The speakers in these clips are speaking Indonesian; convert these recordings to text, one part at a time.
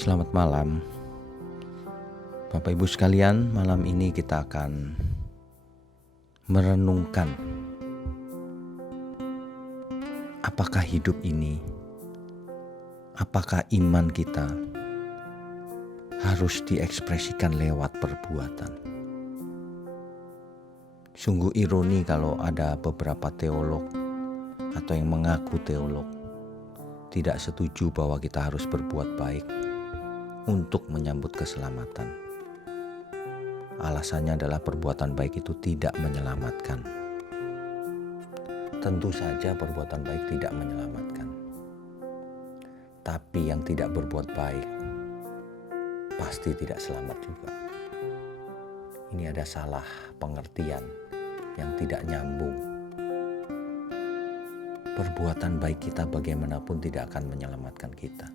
Selamat malam, Bapak Ibu sekalian. Malam ini kita akan merenungkan apakah hidup ini, apakah iman kita harus diekspresikan lewat perbuatan. Sungguh ironi kalau ada beberapa teolog atau yang mengaku teolog tidak setuju bahwa kita harus berbuat baik untuk menyambut keselamatan. Alasannya adalah perbuatan baik itu tidak menyelamatkan. Tentu saja perbuatan baik tidak menyelamatkan. Tapi yang tidak berbuat baik pasti tidak selamat juga. Ini ada salah pengertian yang tidak nyambung. Perbuatan baik kita bagaimanapun tidak akan menyelamatkan kita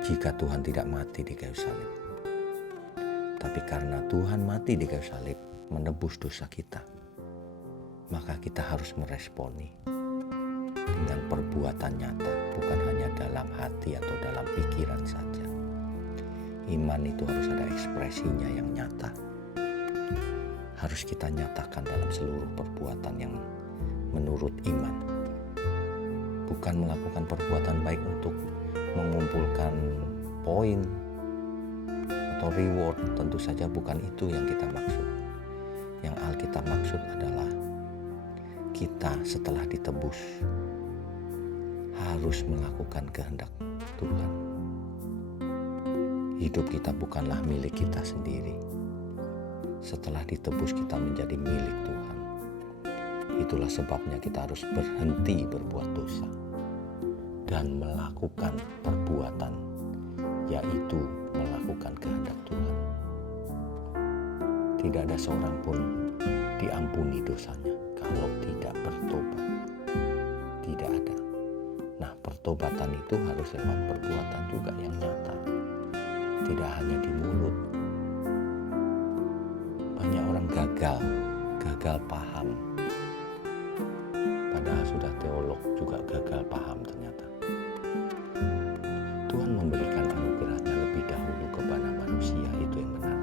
jika Tuhan tidak mati di kayu salib. Tapi karena Tuhan mati di kayu salib menebus dosa kita, maka kita harus meresponi dengan perbuatan nyata, bukan hanya dalam hati atau dalam pikiran saja. Iman itu harus ada ekspresinya yang nyata. Harus kita nyatakan dalam seluruh perbuatan yang menurut iman. Bukan melakukan perbuatan baik untuk mengumpulkan poin atau reward. Tentu saja bukan itu yang kita maksud. Yang Alkitab maksud adalah kita setelah ditebus harus melakukan kehendak Tuhan. Hidup kita bukanlah milik kita sendiri. Setelah ditebus kita menjadi milik Tuhan. Itulah sebabnya kita harus berhenti berbuat dosa dan melakukan perbuatan, yaitu melakukan kehendak Tuhan. Tidak ada seorang pun diampuni dosanya kalau tidak bertobat. Tidak ada. Nah, pertobatan itu harus lewat perbuatan juga yang nyata. Tidak hanya di mulut. Banyak orang gagal paham. Padahal sudah teolog juga gagal paham ternyata. Tuhan memberikan anugerahnya lebih dahulu kepada manusia, itu yang benar.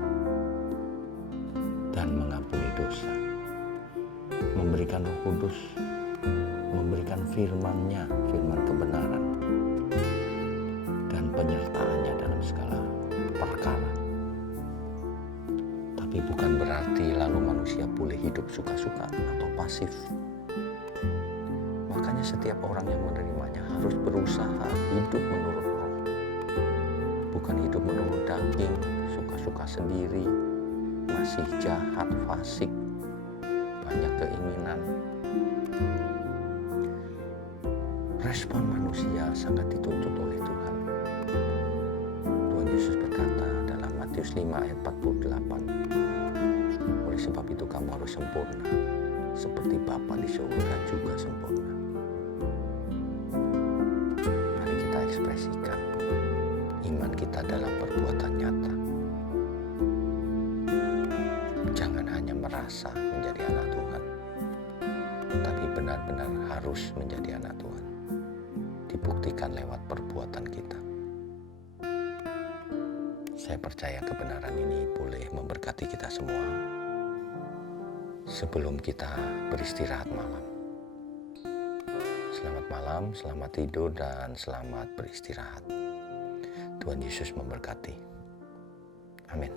Dan mengampuni dosa. Memberikan Roh Kudus. Memberikan firman-Nya, firman kebenaran. Dan penyertaannya dalam segala perkara. Tapi bukan berarti lalu manusia boleh hidup suka-suka atau pasif. Makanya setiap orang yang menerimanya harus berusaha hidup menurut Roh. Bukan hidup menurut daging, suka-suka sendiri, masih jahat, fasik, banyak keinginan. Respon manusia sangat dituntut oleh Tuhan. Tuhan Yesus berkata dalam Matius 5 ayat 48, oleh sebab itu kamu harus sempurna, seperti Bapa di surga juga sempurna. Mari kita ekspresikan iman kita dalam perbuatan nyata. Jangan hanya merasa menjadi anak Tuhan, tapi benar-benar harus menjadi anak Tuhan. Dibuktikan lewat perbuatan kita. Saya percaya kebenaran ini boleh memberkati kita semua. Sebelum kita beristirahat malam. Selamat malam, selamat tidur, dan selamat beristirahat. Tuhan Yesus memberkati. Amin.